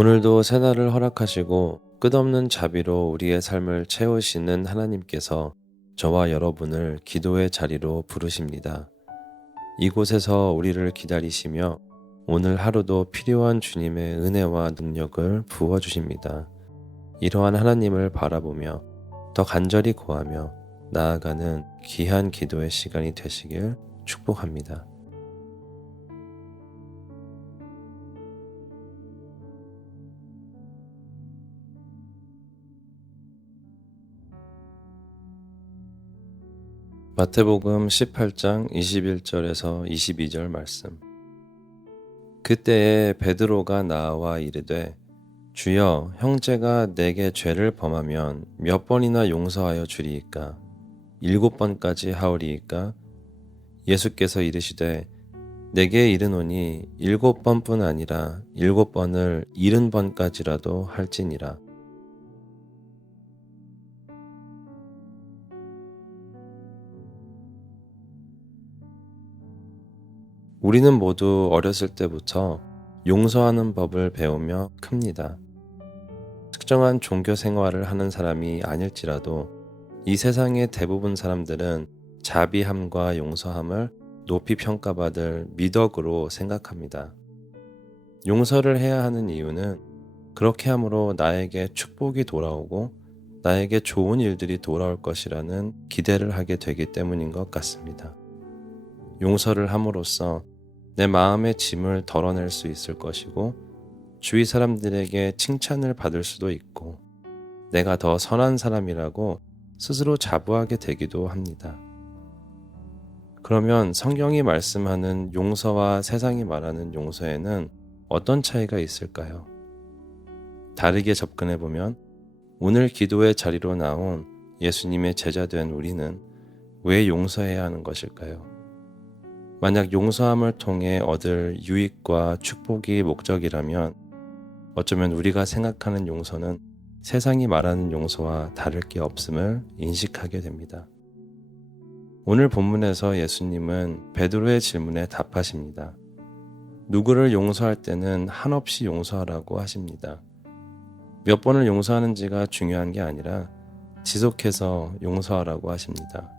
오늘도 새날을 허락하시고 끝없는 자비로 우리의 삶을 채우시는 하나님께서 저와 여러분을 기도의 자리로 부르십니다. 이곳에서 우리를 기다리시며 오늘 하루도 필요한 주님의 은혜와 능력을 부어주십니다. 이러한 하나님을 바라보며 더 간절히 구하며 나아가는 귀한 기도의 시간이 되시길 축복합니다. 마태복음 18장 21절에서 22절 말씀. 그때에 베드로가 나와 이르되 주여, 형제가 내게 죄를 범하면 몇 번이나 용서하여 주리이까? 7번까지 하오리이까? 예수께서 이르시되 내게 이르노니 7번뿐 아니라 7번을 70번까지라도 할지니라. 우리는 모두 어렸을 때부터 용서하는 법을 배우며 큽니다. 특정한 종교 생활을 하는 사람이 아닐지라도 이 세상의 대부분 사람들은 자비함과 용서함을 높이 평가받을 미덕으로 생각합니다. 용서를 해야 하는 이유는 그렇게 함으로 나에게 축복이 돌아오고 나에게 좋은 일들이 돌아올 것이라는 기대를 하게 되기 때문인 것 같습니다. 용서를 함으로써 내 마음의 짐을 덜어낼 수 있을 것이고 주위 사람들에게 칭찬을 받을 수도 있고 내가 더 선한 사람이라고 스스로 자부하게 되기도 합니다. 그러면 성경이 말씀하는 용서와 세상이 말하는 용서에는 어떤 차이가 있을까요? 다르게 접근해 보면 오늘 기도의 자리로 나온 예수님의 제자된 우리는 왜 용서해야 하는 것일까요? 만약 용서함을 통해 얻을 유익과 축복이 목적이라면 어쩌면 우리가 생각하는 용서는 세상이 말하는 용서와 다를 게 없음을 인식하게 됩니다. 오늘 본문에서 예수님은 베드로의 질문에 답하십니다. 누구를 용서할 때는 한없이 용서하라고 하십니다. 몇 번을 용서하는지가 중요한 게 아니라 지속해서 용서하라고 하십니다.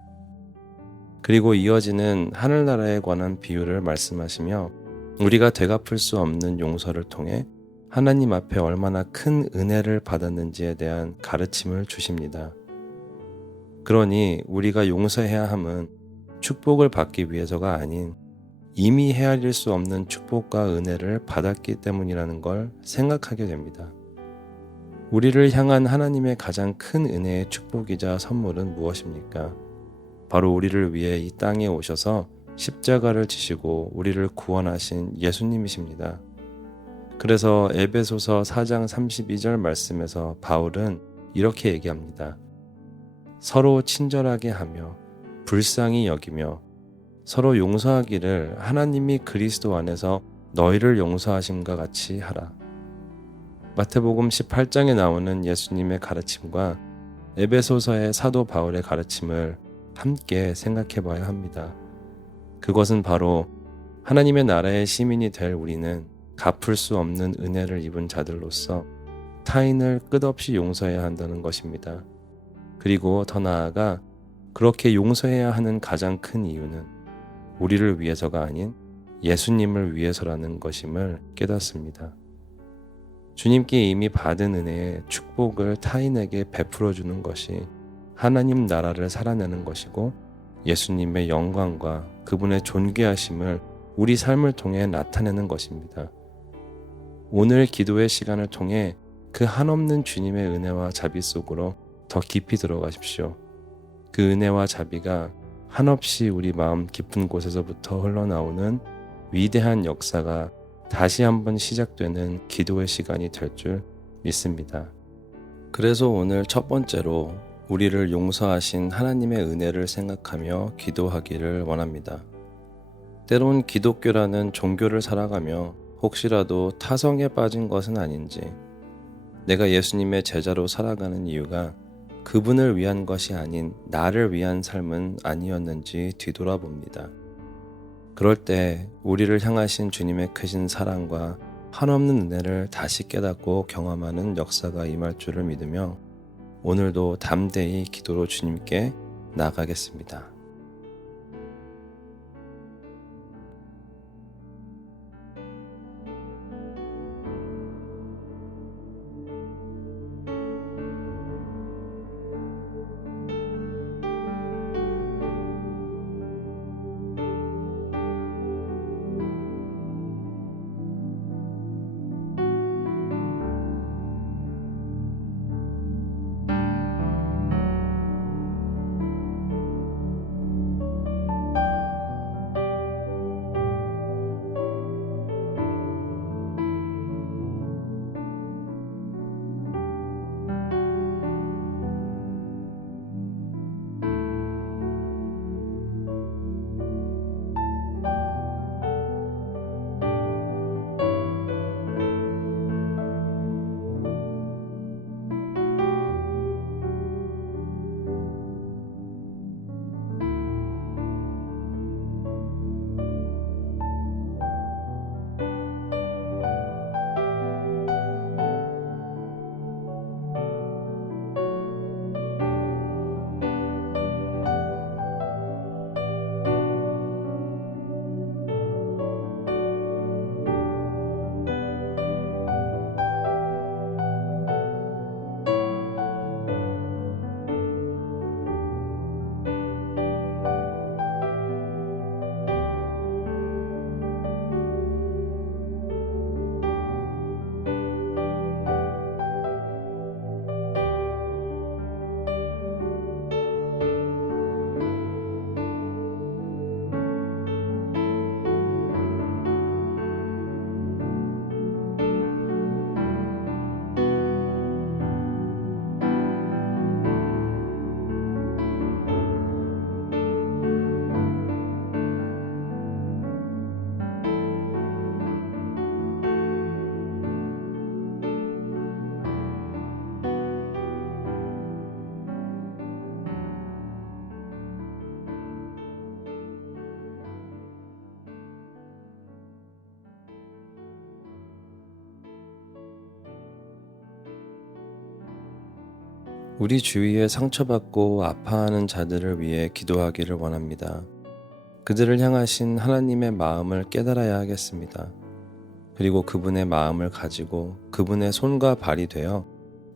그리고 이어지는 하늘나라에 관한 비유를 말씀하시며 우리가 되갚을 수 없는 용서를 통해 하나님 앞에 얼마나 큰 은혜를 받았는지에 대한 가르침을 주십니다. 그러니 우리가 용서해야 함은 축복을 받기 위해서가 아닌 이미 헤아릴 수 없는 축복과 은혜를 받았기 때문이라는 걸 생각하게 됩니다. 우리를 향한 하나님의 가장 큰 은혜의 축복이자 선물은 무엇입니까? 바로 우리를 위해 이 땅에 오셔서 십자가를 지시고 우리를 구원하신 예수님이십니다. 그래서 에베소서 4장 32절 말씀에서 바울은 이렇게 얘기합니다. 서로 친절하게 하며 불쌍히 여기며 서로 용서하기를 하나님이 그리스도 안에서 너희를 용서하심과 같이 하라. 마태복음 18장에 나오는 예수님의 가르침과 에베소서의 사도 바울의 가르침을 함께 생각해 봐야 합니다. 그것은 바로 하나님의 나라의 시민이 될 우리는 갚을 수 없는 은혜를 입은 자들로서 타인을 끝없이 용서해야 한다는 것입니다. 그리고 더 나아가 그렇게 용서해야 하는 가장 큰 이유는 우리를 위해서가 아닌 예수님을 위해서라는 것임을 깨닫습니다. 주님께 이미 받은 은혜의 축복을 타인에게 베풀어 주는 것이 하나님 나라를 살아내는 것이고 예수님의 영광과 그분의 존귀하심을 우리 삶을 통해 나타내는 것입니다. 오늘 기도의 시간을 통해 그 한없는 주님의 은혜와 자비 속으로 더 깊이 들어가십시오. 그 은혜와 자비가 한없이 우리 마음 깊은 곳에서부터 흘러나오는 위대한 역사가 다시 한번 시작되는 기도의 시간이 될 줄 믿습니다. 그래서 오늘 첫 번째로 우리를 용서하신 하나님의 은혜를 생각하며 기도하기를 원합니다. 때론 기독교라는 종교를 살아가며 혹시라도 타성에 빠진 것은 아닌지, 내가 예수님의 제자로 살아가는 이유가 그분을 위한 것이 아닌 나를 위한 삶은 아니었는지 뒤돌아봅니다. 그럴 때 우리를 향하신 주님의 크신 사랑과 한없는 은혜를 다시 깨닫고 경험하는 역사가 임할 줄을 믿으며 오늘도 담대히 기도로 주님께 나아가겠습니다. 우리 주위에 상처받고 아파하는 자들을 위해 기도하기를 원합니다. 그들을 향하신 하나님의 마음을 깨달아야 하겠습니다. 그리고 그분의 마음을 가지고 그분의 손과 발이 되어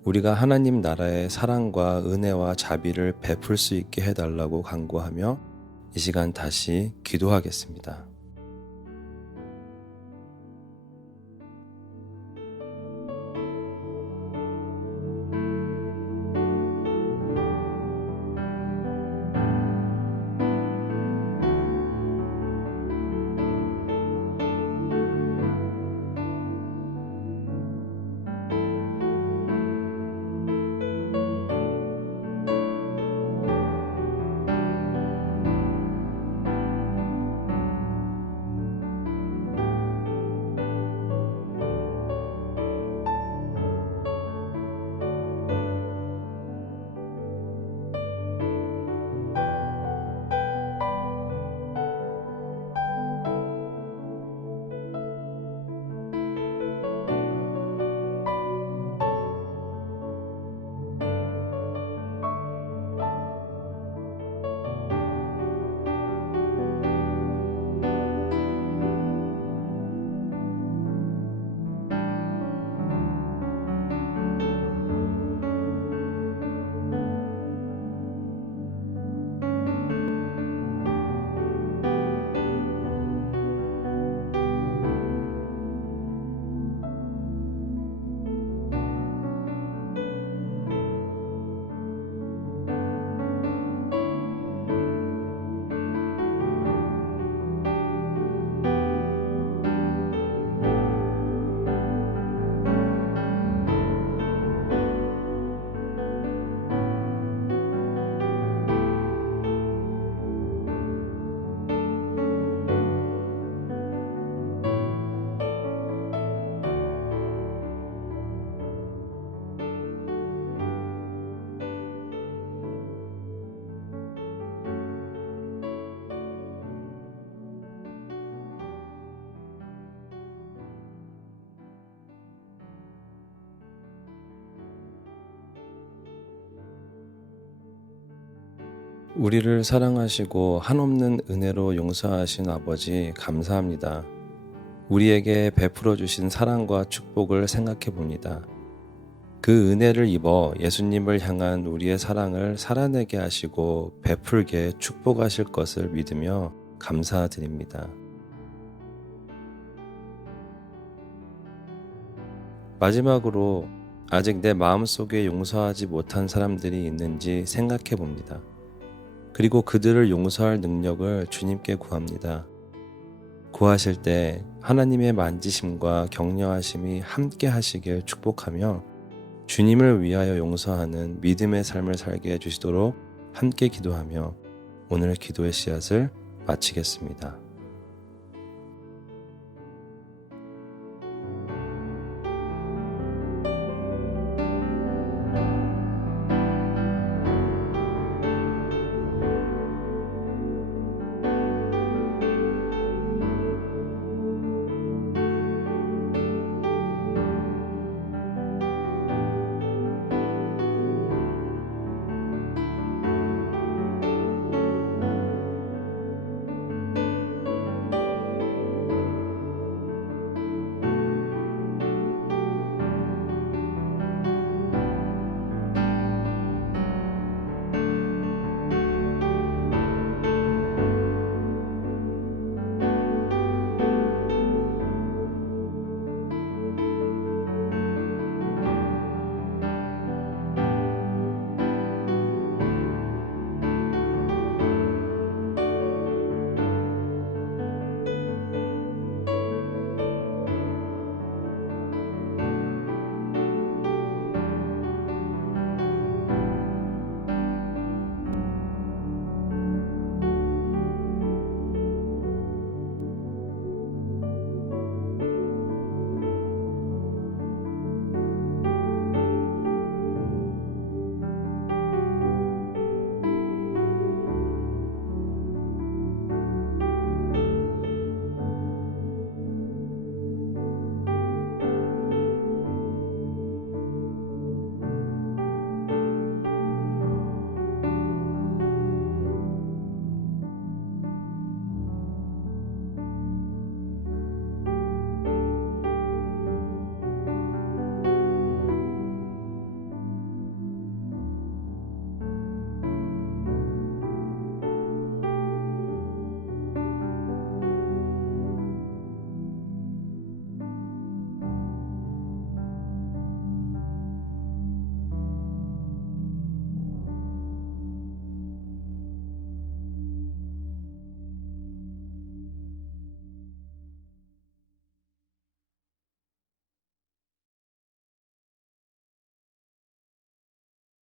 우리가 하나님 나라의 사랑과 은혜와 자비를 베풀 수 있게 해달라고 간구하며 이 시간 다시 기도하겠습니다. 우리를 사랑하시고 한없는 은혜로 용서하신 아버지 감사합니다. 우리에게 베풀어 주신 사랑과 축복을 생각해 봅니다. 그 은혜를 입어 예수님을 향한 우리의 사랑을 살아내게 하시고 베풀게 축복하실 것을 믿으며 감사드립니다. 마지막으로 아직 내 마음속에 용서하지 못한 사람들이 있는지 생각해 봅니다. 그리고 그들을 용서할 능력을 주님께 구합니다. 구하실 때 하나님의 만지심과 격려하심이 함께 하시길 축복하며 주님을 위하여 용서하는 믿음의 삶을 살게 해주시도록 함께 기도하며 오늘 기도의 씨앗을 마치겠습니다.